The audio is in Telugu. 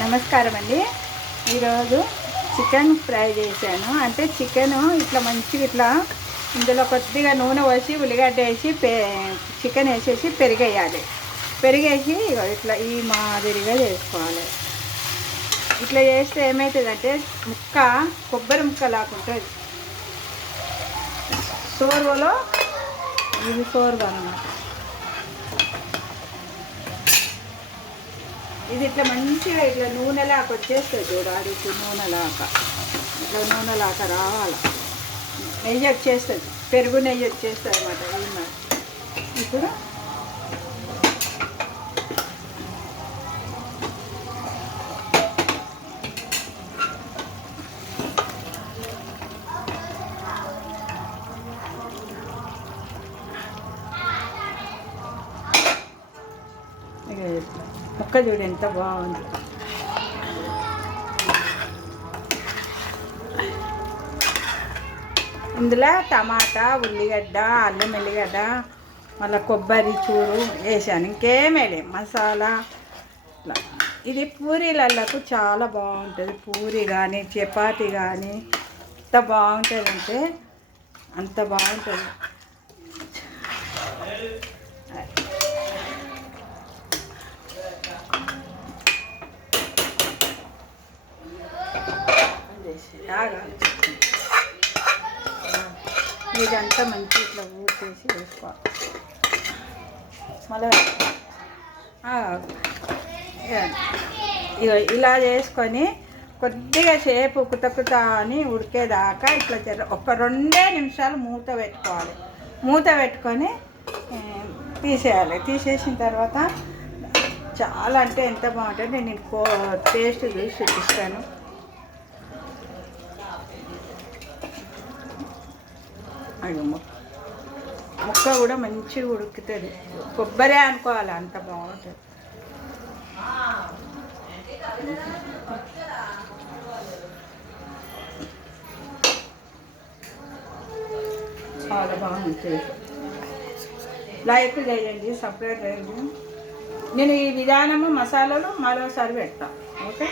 నమస్కారం అండి. ఈరోజు చికెన్ ఫ్రై చేశాను. అంటే చికెను ఇట్లా మంచిగా ఇట్లా ఇందులో కొద్దిగా నూనె పోసి ఉల్లిగడ్డ వేసి చికెన్ వేసేసి పెరిగేయాలి. పెరిగేసి ఇట్లా ఈ మాదిరిగా చేసుకోవాలి. ఇట్లా చేస్తే ఏమవుతుందంటే ముక్క కొబ్బరి ముక్క లాకుంటుంది. సోర్వలో ఇది సోర్వ అన్నమాట. ఇది ఇట్లా మంచిగా ఇట్లా నూనెలాగా వచ్చేస్తుంది చూడాలి. ఇట్లా నూనెలాగా రావాలి. నెయ్యి వచ్చేస్తుంది, పెరుగు నెయ్యి వచ్చేస్తుంది అన్నమాట. ఇప్పుడు ముక్క చూడు ఎంత బాగుంది. ఇందులో టమాటా, ఉల్లిగడ్డ, అల్లం వెల్లిగడ్డ, మళ్ళీ కొబ్బరి చూరు వేసాను. ఇంకేమీ లేదు మసాలా. ఇది పూరీలకు చాలా బాగుంటుంది. పూరి కానీ చపాతి కానీ ఎంత బాగుంటుంది అంటే అంత బాగుంటుంది. ఇదంతా మంచి ఇట్లా ఊసేసి వేసుకోవాలి. మళ్ళీ ఇలా చేసుకొని కొద్దిగా సేపు కుత అని ఉడికేదాకా ఇట్లా ఒక 2 నిమిషాలు మూత పెట్టుకోవాలి. మూత పెట్టుకొని తీసేయాలి. తీసేసిన తర్వాత చాలా అంటే ఎంత బాగుంటుంది. నేను టేస్ట్ చూసి చూపిస్తాను. అయ్యో ముక్క కూడా మంచిగా ఉడుకుతుంది. కొబ్బరి అనుకోవాలి, అంత బాగుంటుంది. చాలా బాగుంటుంది. లైక్ చేయండి, సబ్స్క్రైబ్ చేయండి. నేను ఈ విధానము మసాలాలు మరోసారి పెడతాను. ఓకే.